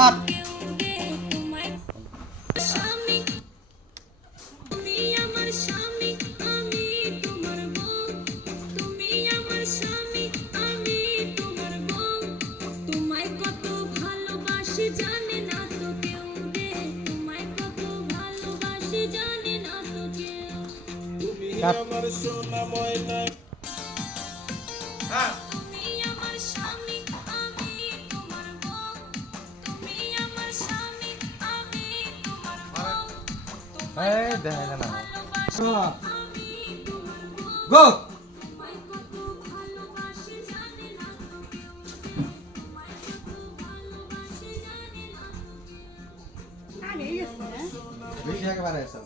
কাট। আমার সোনা ময়না হ্যাঁ এই দেখে না গো বেশি একেবারে এসব